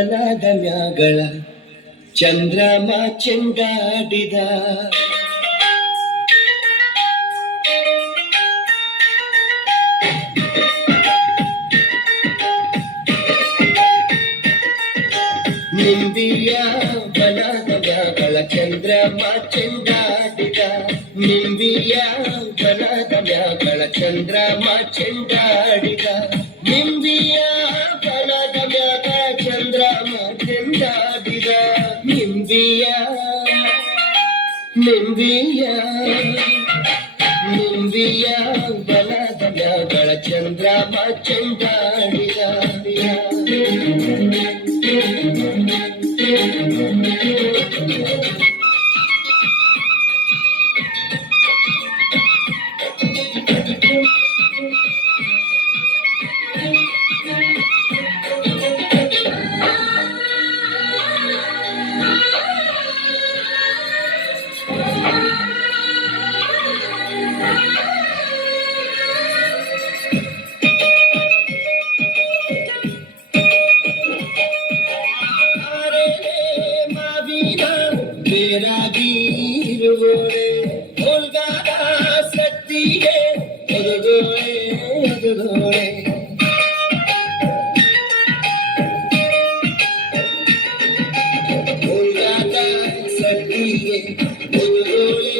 ಬಲದ ಮ್ಯಾಗಳ ಚಂದ್ರಮ ಚೆಂಡಾಡಿದ ನಿಂಬಿಯ ಬಲದ ಮ್ಯಾಗಳ ಚಂದ್ರಮ ಚೆಂಡಾಡಿದ ನಿಂಬಿಯ ಬಲದ ಮ್ಯಾಗಳ ಚಂದ್ರಮ ಚೆಂಡಾಡಿದ ನಿಂಬಿಯ ಬಲದ ಮ್ಯಾಗಳ ಚಂದ್ರಮ ಚೆಂಡಾಡಿದ ನಿಂಬಿಯ ನಿಂಬಿಯ ನಿಂಬಿಯ ಬಲದ ಮ್ಯಾಗಳ ಚಂದ್ರಮ ಚೆಂಡಾಡಿದ ಬೇರಾಗಿರುವೋಳೆ ಹೋಲ್ಗಾದ ಸತ್ತಿಗೆ ಒದಗೋಳೆ ಒದಗೋಳೆ ಹೋಲ್ಗಾದ ಸತ್ತಿಗೆ ಒದಗೋಳೆ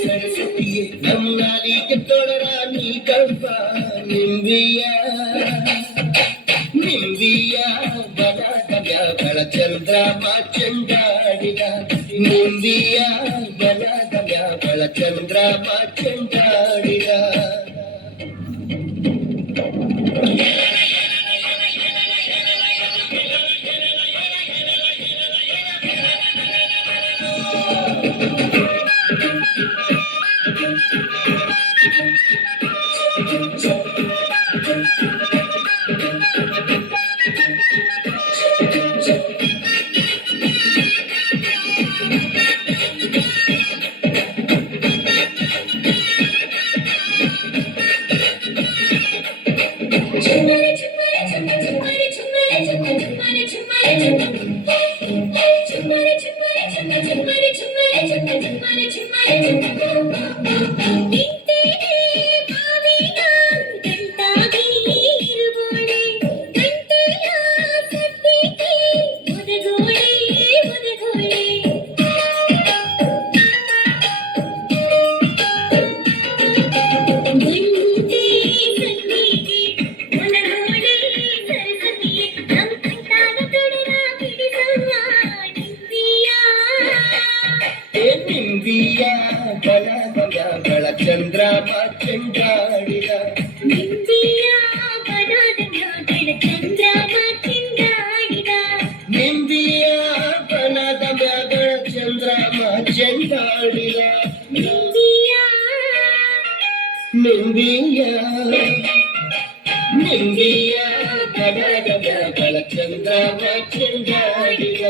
ಸರಸ್ವತಿಗೆ ನಮ್ಮ ನಾಲಿಗೆ ತೊಡರ ನೀ ಕಲ್ಪ ನಿಂಬಿಯ ನಿಂಬಿಯ ಬಲದ ಮ್ಯಾಗಳ ಚಂದ್ರಮ ಚೆಂಡಾಡಿದ ನಿಂಬಿಯ ಬಲದ ಮ್ಯಾಗಳ ಚಂದ್ರಮ ಚೆಂಡಾಡಿದ ನಿಂಬಿಯ ಬಲದ ಮ್ಯಾಗಳ ಚಂದ್ರಮ ಚೆಂಡಾಡಿದ ನಿಂಬಿಯ ಬಲದ ಮ್ಯಾಗಳ ಚಂದ್ರಮ ಚೆಂಡಾಡಿದ ನಿಂಬಿಯ ಬಲದ ಮ್ಯಾಗಳ ಚಂದ್ರಮ ಚೆಂಡಾಡಿದ ನಿಂಬಿಯ ನಿಂಬಿಯ ನಿಂಬಿಯ ಬಲದ ಮ್ಯಾಗಳ ಚಂದ್ರಮ ಚೆಂಡಾಡಿದ